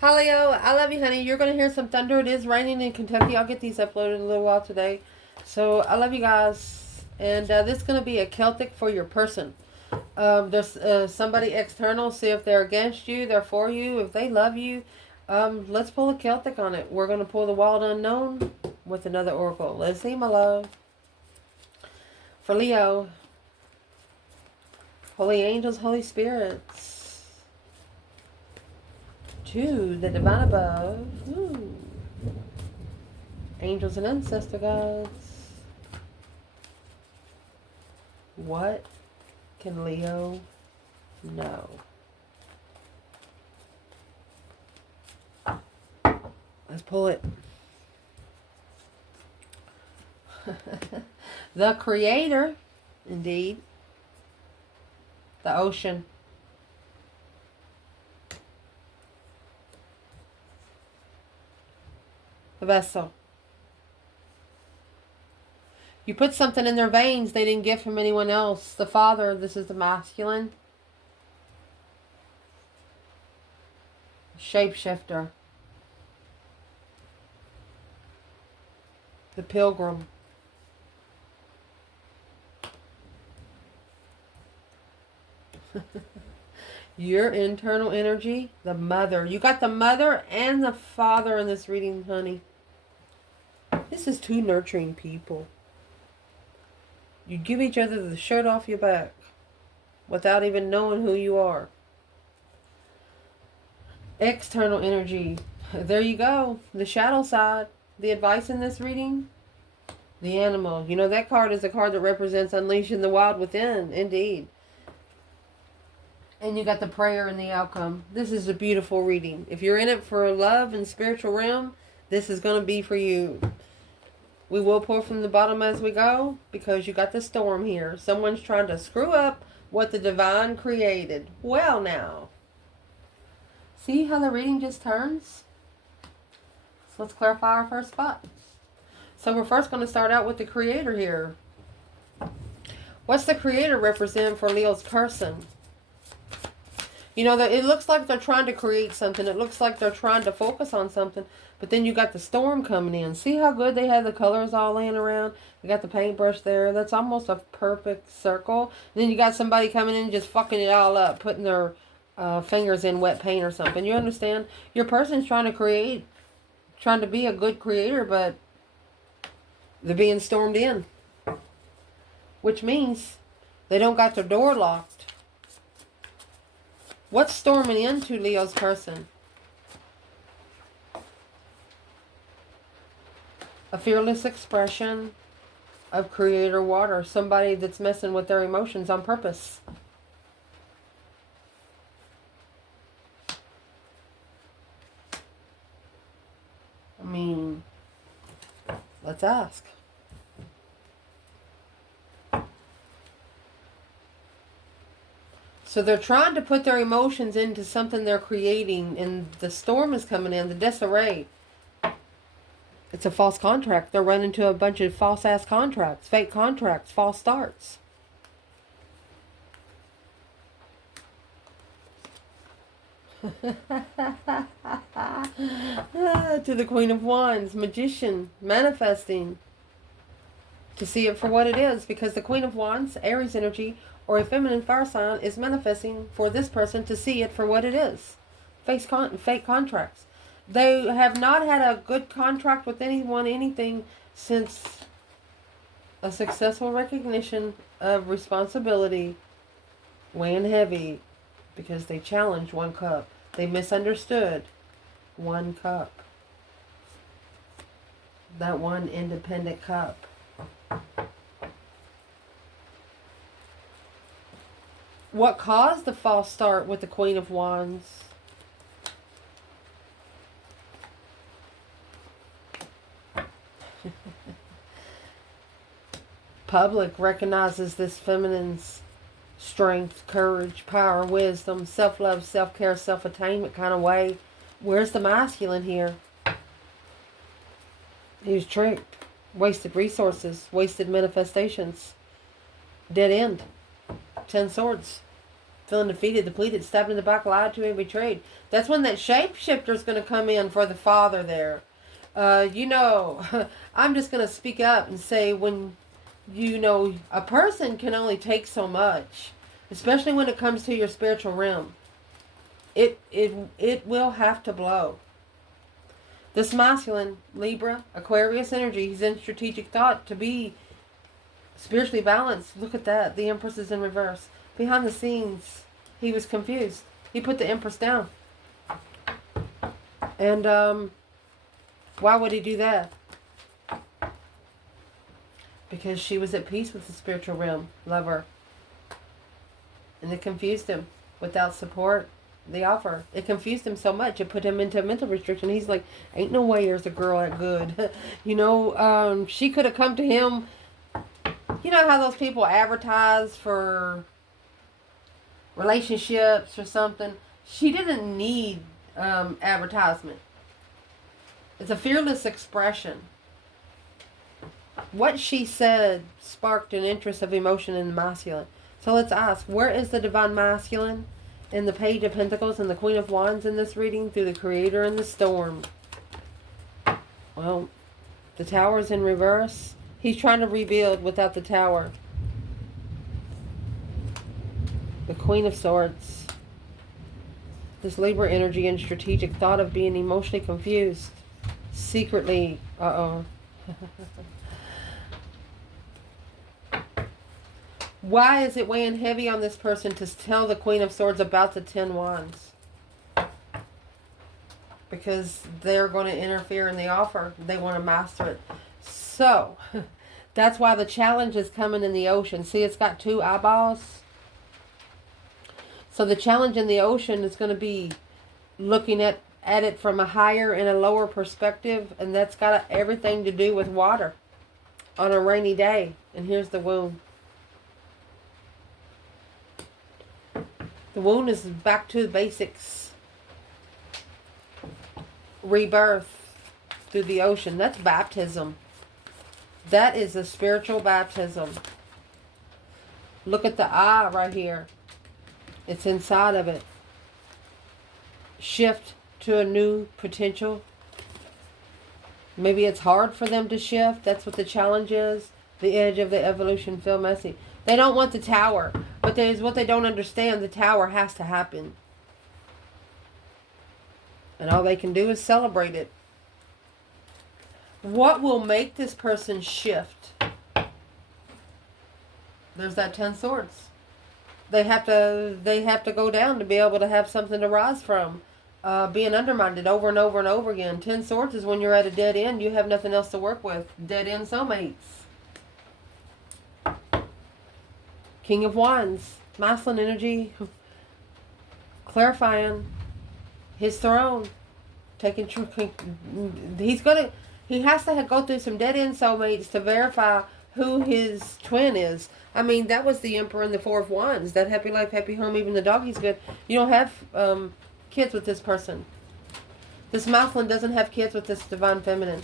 Hi Leo, I love you, honey. You're going to hear some thunder. It is raining in Kentucky. I'll get these uploaded in a little while today. So I love you guys. And this is going to be a Celtic for your person. There's somebody external. See if they're against you, they're for you, if they love you. Let's pull a Celtic on it. We're going to pull the Wild Unknown with another oracle. Let's see, my love. For Leo, holy angels, holy spirits. To the divine above. Ooh. Angels and ancestor gods. What can Leo know? Let's pull it. The creator, indeed. The ocean. The vessel. You put something in their veins they didn't get from anyone else. The father, this is the masculine. Shapeshifter. The pilgrim. Your internal energy, the mother. You got the mother and the father in this reading, honey. This is two nurturing people. You give each other the shirt off your back without even knowing who you are. External energy. There you go. The shadow side. The advice in this reading. The animal. You know, that card is a card that represents unleashing the wild within. Indeed. And you got the prayer and the outcome. This is a beautiful reading. If you're in it for love and spiritual realm, this is going to be for you. We will pour from the bottom as we go because you got the storm here. Someone's trying to screw up what the divine created. Well now. See how the reading just turns? So let's clarify our first spot. So we're first going to start out with the creator here. What's the creator represent for Leo's person? You know, it looks like they're trying to create something. It looks like they're trying to focus on something. But then you got the storm coming in. See how good they have the colors all laying around? You got the paintbrush there. That's almost a perfect circle. And then you got somebody coming in and just fucking it all up. Putting their fingers in wet paint or something. You understand? Your person's trying to create. Trying to be a good creator. But they're being stormed in. Which means they don't got their door locked. What's storming into Leo's person? A fearless expression of creator water. Somebody that's messing with their emotions on purpose. I mean, let's ask. So they're trying to put their emotions into something they're creating, and the storm is coming in, the disarray. It's a false contract. They're running into a bunch of false-ass contracts, fake contracts, false starts. To the Queen of Wands, magician, manifesting. To see it for what it is, because the Queen of Wands, Aries energy, or a feminine fire sign, is manifesting for this person to see it for what it is. Fake contracts. They have not had a good contract with anyone, anything, since a successful recognition of responsibility weighing heavy, because they challenged one cup. They misunderstood one cup. That one independent cup. What caused the false start with the Queen of Wands? Public recognizes this feminine's strength, courage, power, wisdom, self-love, self-care, self-attainment kind of way. Where's the masculine here? He was tricked. Wasted resources. Wasted manifestations. Dead end. 10 swords. feeling defeated, depleted, stabbed in the back, lied to, and betrayed. That's when that shapeshifter is going to come in for the father there. I'm just going to speak up and say when, a person can only take so much, especially when it comes to your spiritual realm. It will have to blow. This masculine, Libra, Aquarius energy, he's in strategic thought to be spiritually balanced. Look at that. The Empress is in reverse. Behind the scenes, he was confused. He put the Empress down. And why would he do that? Because she was at peace with the spiritual realm, lover. And it confused him. Without support, the offer. It confused him so much. It put him into a mental restriction. He's like, ain't no way there's a girl that good. She could have come to him. You know how those people advertise for relationships or something? She didn't need advertisement. It's a fearless expression. What she said sparked an interest of emotion in the masculine. So let's ask, where is the divine masculine in the Page of Pentacles and the Queen of Wands in this reading through the Creator and the Storm? Well, the Tower is in reverse. He's trying to rebuild without the Tower. The Queen of Swords. This Libra energy and strategic thought of being emotionally confused. Secretly, Why is it weighing heavy on this person to tell the Queen of Swords about the 10 Wands? Because they're going to interfere in the offer. They want to master it. So, that's why the challenge is coming in the ocean. See, it's got 2 eyeballs. So the challenge in the ocean is going to be looking at it from a higher and a lower perspective. And that's got everything to do with water on a rainy day. And here's the wound. The wound is back to the basics. Rebirth through the ocean. That's baptism. That is a spiritual baptism. Look at the eye right here. It's inside of it. Shift to a new potential. Maybe it's hard for them to shift. That's what the challenge is. The edge of the evolution feel messy. They don't want the Tower. But there's what they don't understand. The Tower has to happen. And all they can do is celebrate it. What will make this person shift? There's that 10 Swords. They have to go down to be able to have something to rise from. Being undermined over and over and over again. 10 Swords is when you're at a dead end. You have nothing else to work with. Dead end soulmates. King of Wands. Masculine energy. Clarifying his throne. He has to go through some dead end soulmates to verify who his twin is. I mean, that was the Emperor and the 4 of Wands. That happy life, happy home, even the doggy's good. You don't have kids with this person. This masculine doesn't have kids with this divine feminine.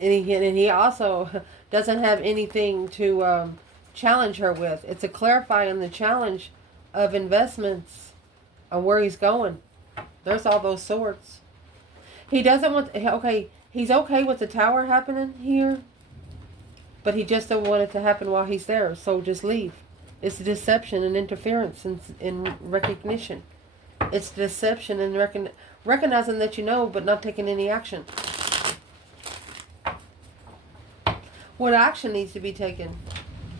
And he also doesn't have anything to challenge her with. It's a clarifying the challenge of investments on where he's going. There's all those swords. He doesn't want... Okay, he's okay with the Tower happening here. But he just don't want it to happen while he's there. So just leave. It's deception and interference in recognition. It's deception and recognizing that you know, but not taking any action. What action needs to be taken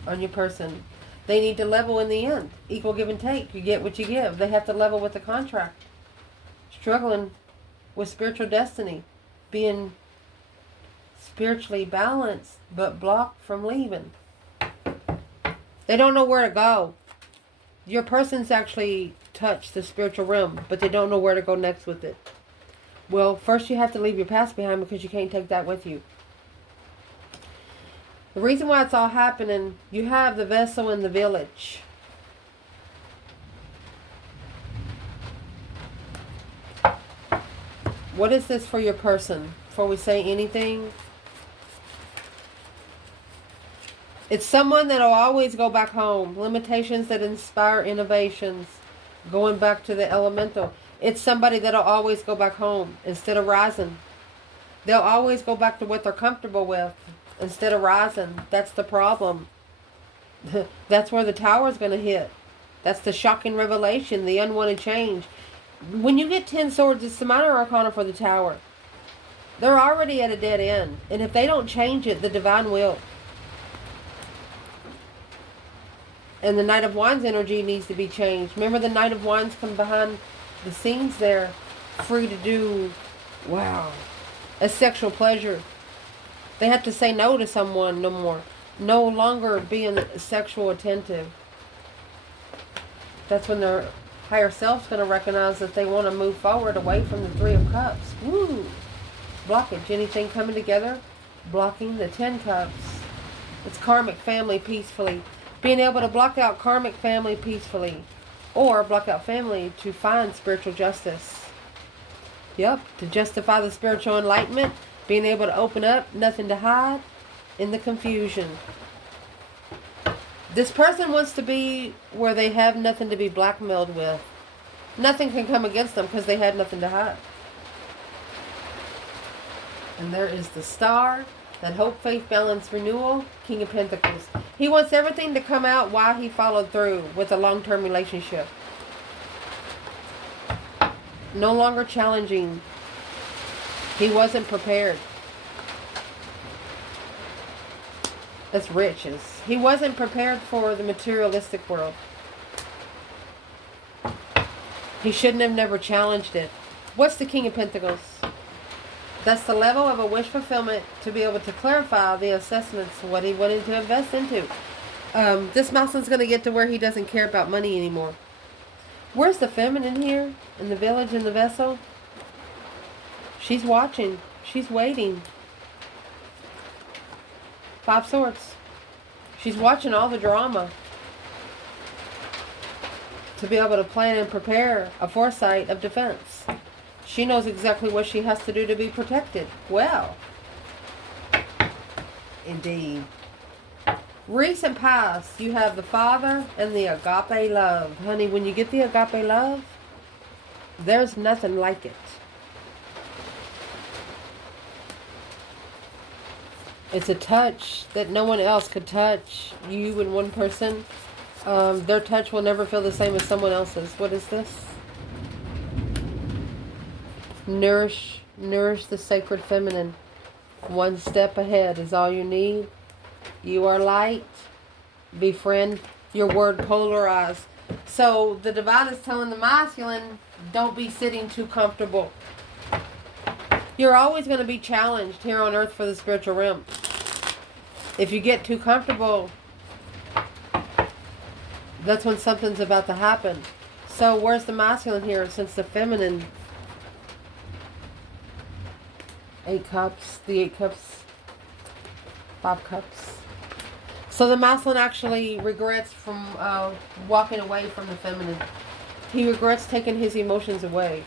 on your person? They need to level in the end. Equal give and take. You get what you give. They have to level with the contract. Struggling with spiritual destiny. Being spiritually balanced, but blocked from leaving. They don't know where to go. Your person's actually touched the spiritual realm, but they don't know where to go next with it. Well, first you have to leave your past behind because you can't take that with you. The reason why it's all happening, you have the vessel in the village. What is this for your person? Before we say anything. It's someone that'll always go back home. Limitations that inspire innovations. Going back to the elemental. It's somebody that'll always go back home instead of rising. They'll always go back to what they're comfortable with instead of rising. That's the problem. That's where the tower is going to hit. That's the shocking revelation, the unwanted change. When you get 10 swords, it's the minor arcana for the tower. They're already at a dead end. And if they don't change it, the divine will. And the Knight of Wands energy needs to be changed. Remember, the Knight of Wands come behind the scenes there, free to do, wow, a sexual pleasure. They have to say no to someone no more. No longer being sexual attentive. That's when their higher self's going to recognize that they want to move forward away from the Three of Cups. Woo! Blockage. Anything coming together? Blocking the 10 Cups. It's karmic family peacefully. Being able to block out karmic family peacefully. Or block out family to find spiritual justice. Yep. To justify the spiritual enlightenment. Being able to open up. Nothing to hide. In the confusion. This person wants to be where they have nothing to be blackmailed with. Nothing can come against them because they had nothing to hide. And there is the Star. That hope, faith, balance, renewal. King of Pentacles. He wants everything to come out why he followed through with a long-term relationship. No longer challenging. He wasn't prepared. That's riches. He wasn't prepared for the materialistic world. He shouldn't have never challenged it. What's the King of Pentacles? That's the level of a wish fulfillment to be able to clarify the assessments, what he wanted to invest into. This Mason's going to get to where he doesn't care about money anymore. Where's the feminine here? In the village, in the vessel? She's watching. She's waiting. 5 Swords. She's watching all the drama to be able to plan and prepare a foresight of defense. She knows exactly what she has to do to be protected. Well, indeed. Recent past, you have the Father and the agape love. Honey, when you get the agape love, there's nothing like it. It's a touch that no one else could touch. You and one person. Their touch will never feel the same as someone else's. What is this? Nourish the sacred feminine. One step ahead is all you need. You are light. Befriend. Your word polarize. So the divine is telling the masculine, don't be sitting too comfortable. You're always going to be challenged here on earth for the spiritual realm. If you get too comfortable, that's when something's about to happen. So where's the masculine here since the feminine? 8 cups, the 8 cups, 5 cups. So the masculine actually regrets from walking away from the feminine. He regrets taking his emotions away.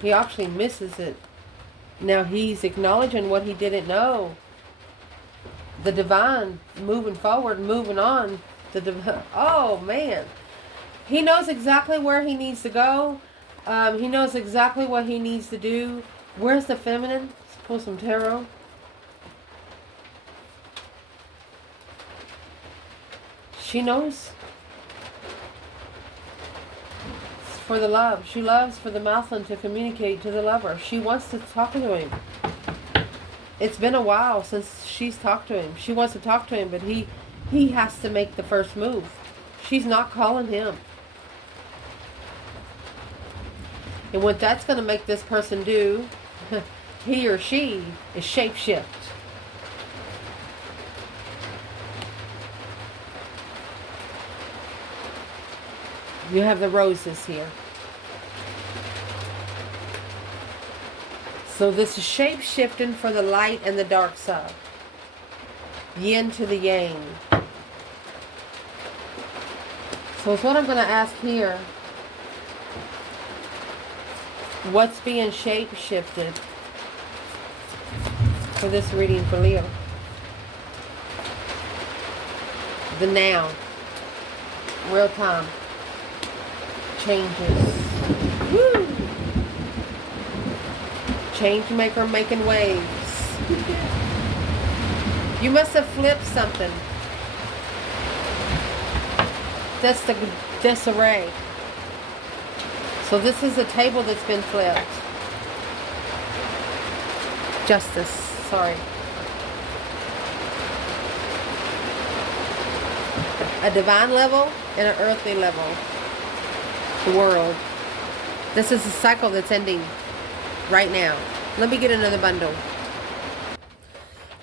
He actually misses it. Now he's acknowledging what he didn't know. The divine, moving forward, moving on. The divine, oh man. He knows exactly where he needs to go. He knows exactly what he needs to do. Where's the feminine? Let's pull some tarot. She knows. It's for the love. She loves for the masculine to communicate to the lover. She wants to talk to him. It's been a while since she's talked to him. She wants to talk to him, but he has to make the first move. She's not calling him. And what that's going to make this person do, he or she, is shapeshift. You have the roses here. So this is shape-shifting for the light and the dark side. Yin to the yang. So it's what I'm going to ask here. What's being shape-shifted for this reading for Leo? The now. Real time. Changes. Woo! Change maker making waves. You must have flipped something. That's the disarray. So this is a table that's been flipped. Justice. Sorry. A divine level and an earthly level. The world. This is a cycle that's ending right now. Let me get another bundle.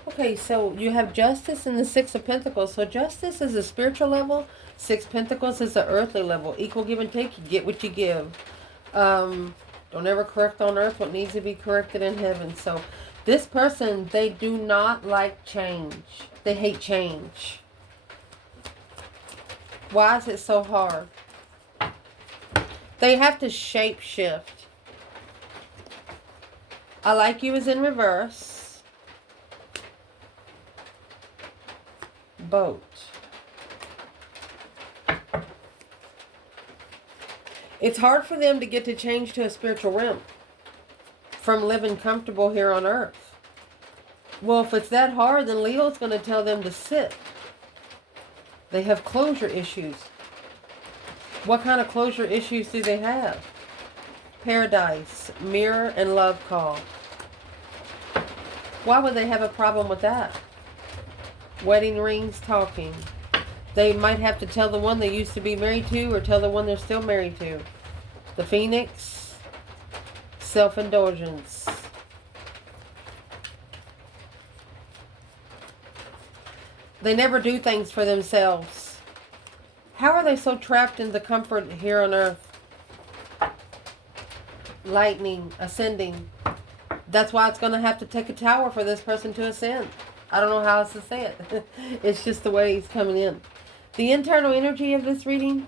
Okay, so you have Justice and the Six of Pentacles. So Justice is a spiritual level. Six Pentacles is an earthly level. Equal give and take. You get what you give. Don't ever correct on earth what needs to be corrected in heaven. So this person, they do not like change. They hate change. Why is it so hard? They have to shape shift. I like you is in reverse. Boat. It's hard for them to get to change to a spiritual realm from living comfortable here on earth. Well, if it's that hard, then Leo's going to tell them to sit. They have closure issues. What kind of closure issues do they have? Paradise, mirror, and love call. Why would they have a problem with that? Wedding rings, talking. They might have to tell the one they used to be married to or tell the one they're still married to. The Phoenix, self-indulgence. They never do things for themselves. How are they so trapped in the comfort here on earth? Lightning, ascending. That's why it's going to have to take a tower for this person to ascend. I don't know how else to say it. It's just the way he's coming in. The internal energy of this reading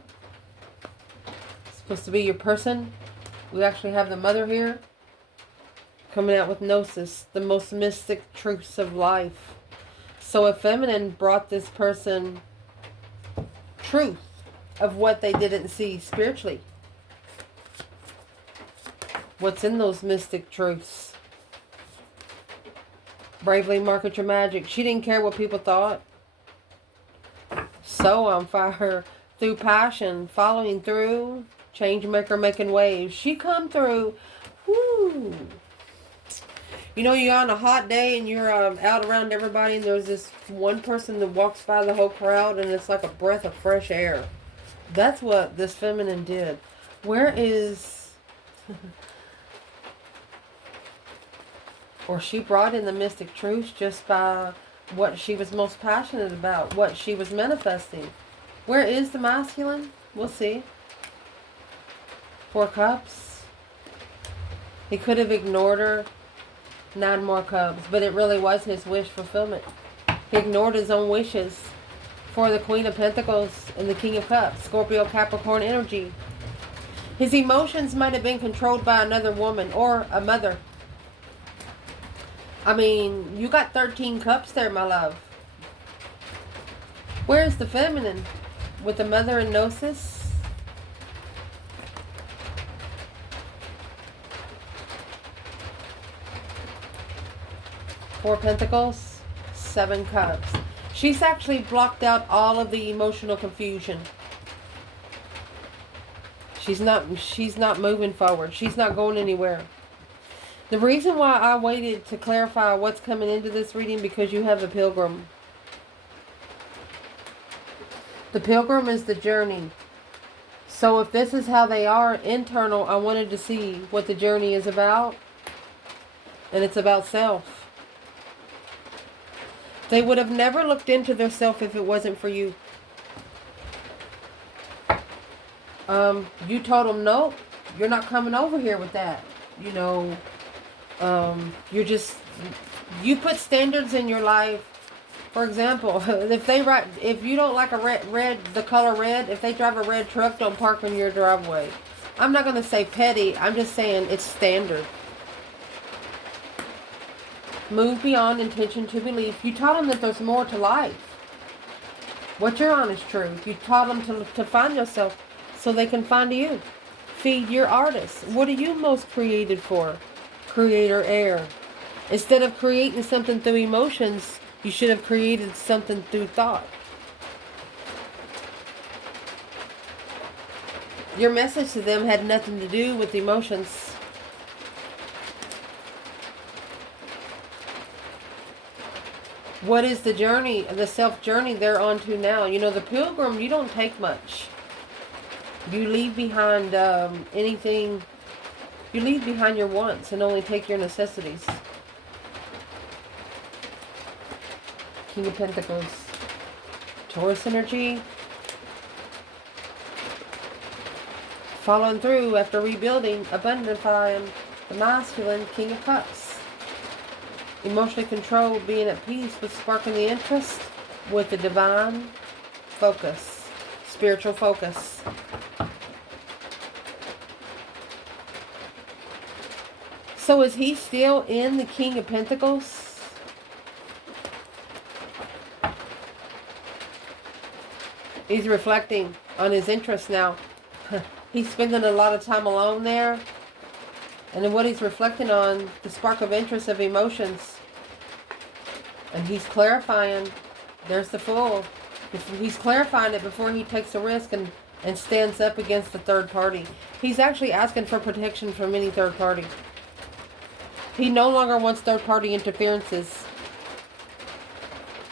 is supposed to be your person. We actually have the mother here coming out with Gnosis, the most mystic truths of life. So a feminine brought this person truth of what they didn't see spiritually. What's in those mystic truths? Bravely market your magic. She didn't care what people thought. So on fire through passion, following through, change maker making waves. She come through. Woo. You know, you're on a hot day and you're out around everybody and there's this one person that walks by the whole crowd and it's like a breath of fresh air. That's what this feminine did. Where is... or she brought in the mystic truths just by what she was most passionate about, what she was manifesting. Where is the masculine? We'll see. 4 cups. He could have ignored her. 9 more cups. But it really was his wish fulfillment. He ignored his own wishes for the Queen of Pentacles and the King of Cups. Scorpio, Capricorn energy. His emotions might have been controlled by another woman or a mother. I mean, you got 13 cups there, my love. Where's the feminine? With the mother and Gnosis? Four Pentacles, 7 cups. She's actually blocked out all of the emotional confusion. She's not moving forward. She's not going anywhere. The reason why I waited to clarify what's coming into this reading, because you have a pilgrim. The pilgrim is the journey. So if this is how they are internal, I wanted to see what the journey is about. And it's about self. They would have never looked into their self if it wasn't for you. You told them, nope, you're not coming over here with that. You know, you put standards in your life. For example, if you don't like the color red, if they drive a red truck, don't park in your driveway. I'm not going to say petty. I'm just saying it's standard. Move beyond intention to belief. You taught them that there's more to life. What's your honest truth? You taught them to find yourself so they can find you. Feed your artists. What are you most created for? Creator air. Instead of creating something through emotions, you should have created something through thought. Your message to them had nothing to do with emotions. What is the journey, the self journey they're on to now? You know, the pilgrim, you don't take much. You leave behind anything. You leave behind your wants and only take your necessities. King of Pentacles. Taurus energy. Following through after rebuilding, abundifying the masculine. King of Cups. Emotionally controlled, being at peace with sparking the interest with the divine focus. Spiritual focus. So is he still in the King of Pentacles? He's reflecting on his interests now. He's spending a lot of time alone there. And then what he's reflecting on, the spark of interest of emotions. And he's clarifying. There's the Fool. He's clarifying it before he takes a risk and stands up against the third party. He's actually asking for protection from any third party. He no longer wants third-party interferences.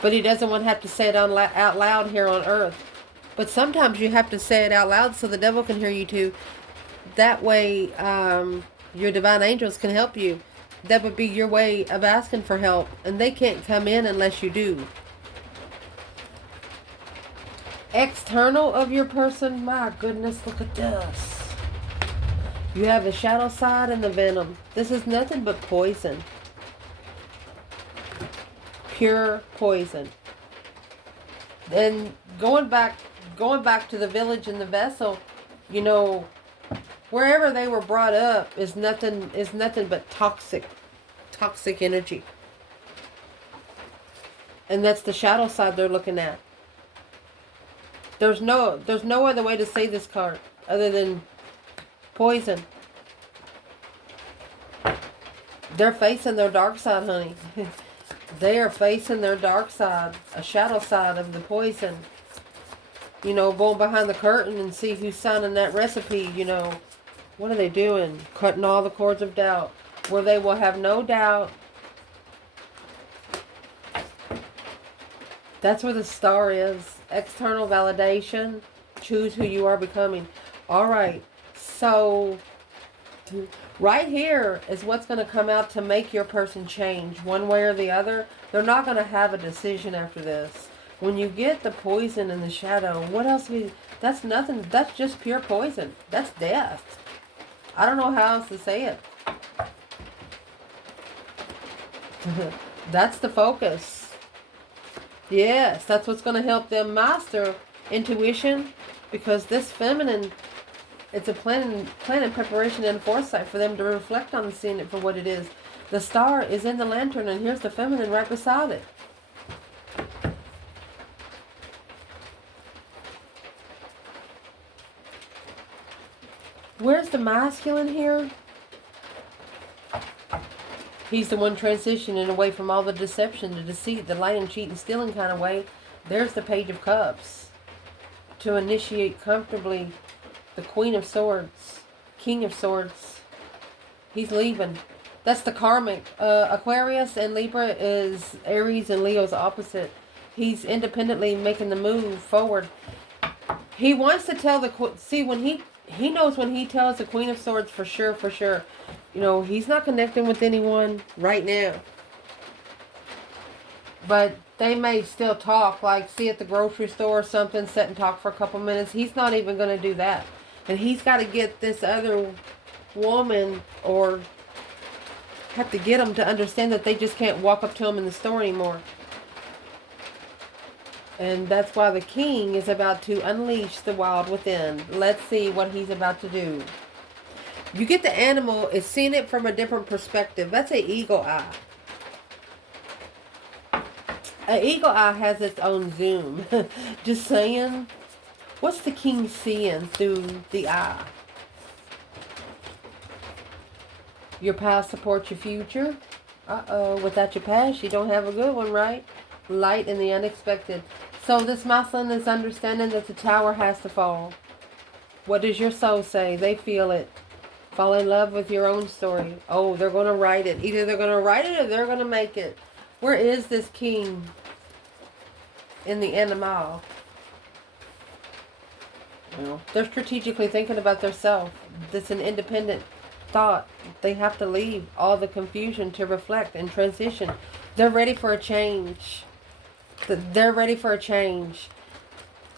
But he doesn't want to have to say it out loud here on earth. But sometimes you have to say it out loud so the devil can hear you too. That way, your divine angels can help you. That would be your way of asking for help. And they can't come in unless you do. External of your person, my goodness, look at this. You have the shadow side and the venom. This is nothing but poison. Pure poison. And going back to the village and the vessel, you know, wherever they were brought up is nothing but toxic energy. And that's the shadow side they're looking at. There's no other way to say this card other than poison. They're facing their dark side, honey. They are facing their dark side, a shadow side of the poison. You know, going behind the curtain and see who's signing that recipe, you know. What are they doing? Cutting all the cords of doubt. Where they will have no doubt. That's where the star is. External validation. Choose who you are becoming. Alright. So, right here is what's going to come out to make your person change one way or the other. They're not going to have a decision after this. When you get the poison and the shadow, what else? That's nothing. That's just pure poison. That's death. I don't know how else to say it. That's the focus. Yes, that's what's going to help them master intuition. Because this feminine, it's a plan and preparation and foresight for them to reflect on seeing it for what it is. The star is in the lantern and here's the feminine right beside it. Where's the masculine here? He's the one transitioning away from all the deception, the deceit, the lying, cheating, stealing kind of way. There's the Page of Cups. To initiate comfortably the Queen of Swords, King of Swords. He's leaving. That's the karmic. Aquarius and Libra is Aries and Leo's opposite. He's independently making the move forward. He wants to tell the... See, when he knows when he tells the Queen of Swords for sure, for sure. You know, he's not connecting with anyone right now. But they may still talk, like see at the grocery store or something, sit and talk for a couple minutes. He's not even going to do that. And he's got to get this other woman or have to get them to understand that they just can't walk up to him in the store anymore. And that's why the king is about to unleash the wild within. Let's see what he's about to do. You get the animal is seeing it from a different perspective. That's an eagle eye. An eagle eye has its own zoom. Just saying. What's the king seeing through the eye? Your past supports your future. Uh-oh. Without your past, you don't have a good one, right? Light in the unexpected. So this masculine is understanding that the tower has to fall. What does your soul say? They feel it. Fall in love with your own story. Oh, they're going to write it. Either they're going to write it or they're going to make it. Where is this king in the animal? Well, they're strategically thinking about themselves. It's an independent thought. They have to leave all the confusion to reflect and transition. They're ready for a change. They're ready for a change.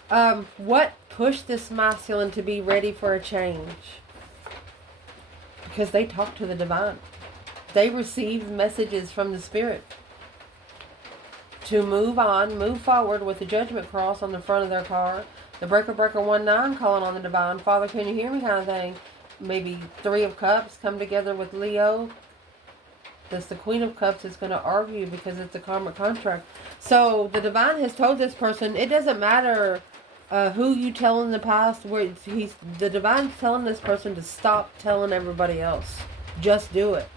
What pushed this masculine to be ready for a change? Because they talk to the divine. They receive messages from the spirit to move on, move forward with the judgment cross on the front of their car. The breaker 19 calling on the divine. Father, can you hear me kind of thing. Maybe 3 of Cups come together with Leo. That's the Queen of Cups is going to argue because it's a karmic contract. So the divine has told this person, it doesn't matter who you tell in the past. Where the divine's telling this person to stop telling everybody else. Just do it.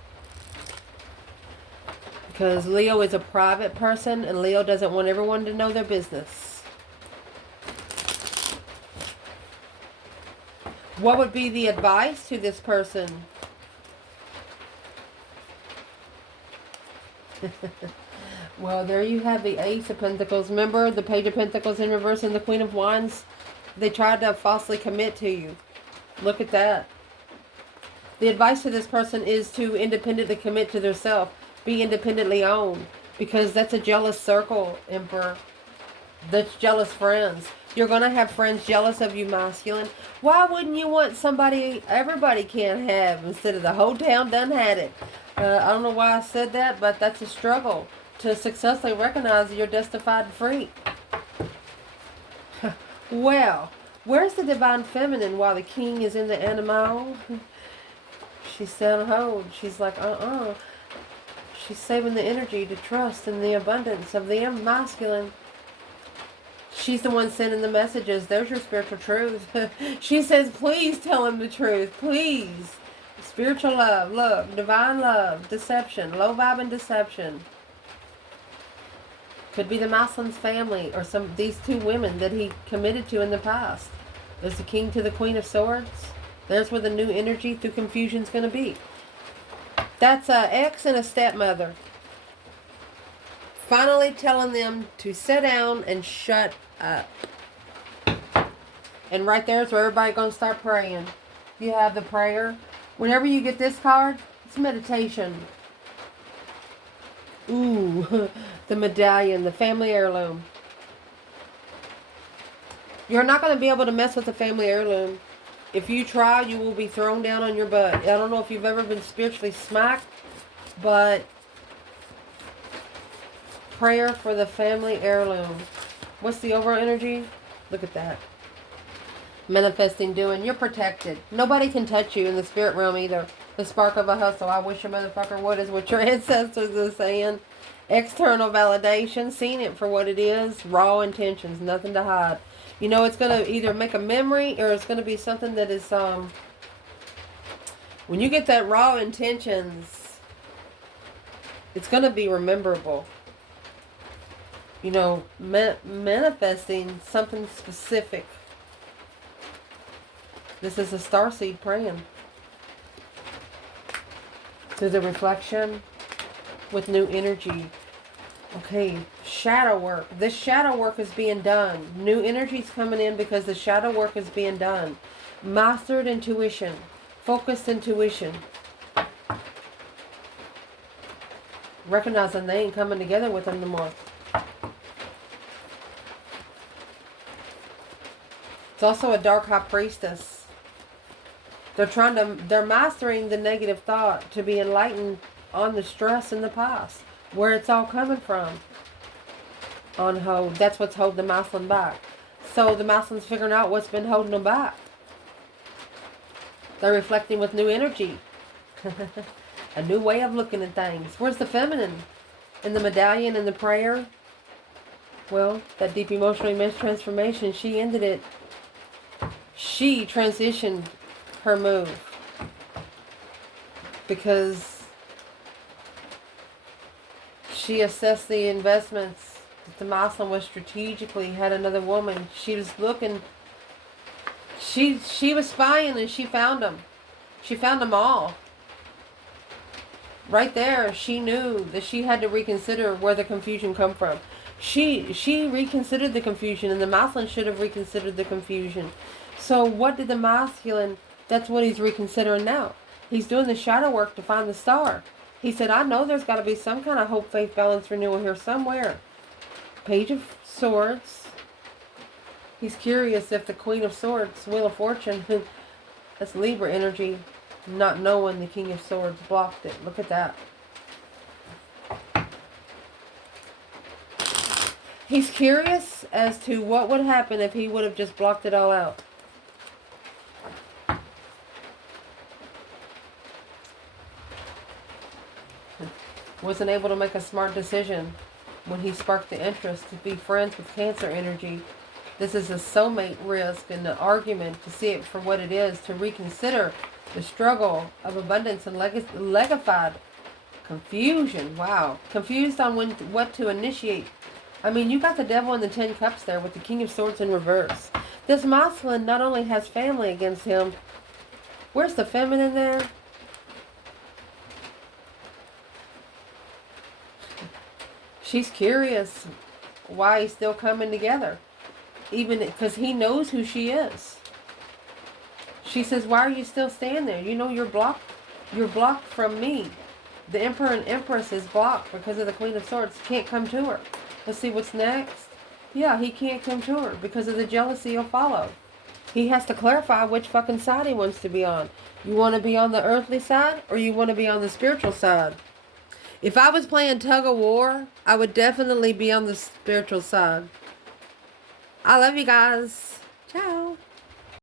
Because Leo is a private person and Leo doesn't want everyone to know their business. What would be the advice to this person? Well, there you have the Ace of Pentacles. Remember the Page of Pentacles in reverse and the Queen of Wands? They tried to falsely commit to you. Look at that. The advice to this person is to independently commit to themselves. Be independently owned. Because that's a jealous circle, Emperor. That's jealous friends. You're going to have friends jealous of you, masculine. Why wouldn't you want somebody everybody can have instead of the whole town done had it? I don't know why I said that, but that's a struggle to successfully recognize you're justified free. Well, where's the divine feminine while the king is in the animal? She's set on hold. She's like, She's saving the energy to trust in the abundance of the masculine. She's the one sending the messages. There's your spiritual truth. She says, please tell him the truth. Please. Spiritual love, divine love, deception, low vibe and deception. Could be the masculine's family or these 2 women that he committed to in the past. There's the king to the Queen of Swords. There's where the new energy through confusion is going to be. That's an ex and a stepmother. Finally telling them to sit down and shut up. And right there is where everybody's going to start praying. You have the prayer. Whenever you get this card, it's meditation. Ooh, the medallion, the family heirloom. You're not going to be able to mess with the family heirloom. If you try, you will be thrown down on your butt. I don't know if you've ever been spiritually smacked, but prayer for the family heirloom. What's the overall energy? Look at that. Manifesting, doing. You're protected. Nobody can touch you in the spirit realm either. The spark of a hustle. I wish a motherfucker would is what your ancestors are saying. External validation. Seeing it for what it is. Raw intentions. Nothing to hide. You know, it's going to either make a memory or it's going to be something that is, when you get that raw intentions, it's going to be rememberable. You know, manifesting something specific. This is a starseed praying. Through the reflection with new energy. Okay, shadow work. This shadow work is being done. New energy's coming in because the shadow work is being done. Mastered intuition. Focused intuition. Recognizing they ain't coming together with them no more. It's also a dark high priestess. They're mastering the negative thought to be enlightened on the stress in the past. Where it's all coming from. On hold. That's what's holding the masculine back. So the masculine's figuring out what's been holding them back. They're reflecting with new energy. A new way of looking at things. Where's the feminine? In the medallion and the prayer? Well, that deep emotional immense transformation, she ended it. She transitioned her move. Because she assessed the investments that the Muslim was strategically had another woman. She was looking. She was spying and she found them. She found them all. Right there, she knew that she had to reconsider where the confusion come from. She reconsidered the confusion, and the masculine should have reconsidered the confusion. So what did the masculine? That's what he's reconsidering now. He's doing the shadow work to find the star. He said, I know there's got to be some kind of hope, faith, balance, renewal here somewhere. Page of Swords. He's curious if the Queen of Swords, Wheel of Fortune, that's Libra energy, not knowing the King of Swords blocked it. Look at that. He's curious as to what would happen if he would have just blocked it all out. Wasn't able to make a smart decision when he sparked the interest to be friends with Cancer energy. This is a soulmate risk and an argument to see it for what it is, to reconsider the struggle of abundance and legified confusion. Wow. Confused on what to initiate. I mean, you got the devil in the 10 cups there with the King of Swords in reverse. This masculine not only has family against him. Where's the feminine there? She's curious why he's still coming together. Even because he knows who she is. She says, why are you still staying there? You know you're blocked. You're blocked from me. The Emperor and Empress is blocked because of the Queen of Swords. Can't come to her. Let's see what's next. Yeah, he can't come to her because of the jealousy he'll follow. He has to clarify which fucking side he wants to be on. You want to be on the earthly side or you want to be on the spiritual side? If I was playing tug of war, I would definitely be on the spiritual side. I love you guys. Ciao.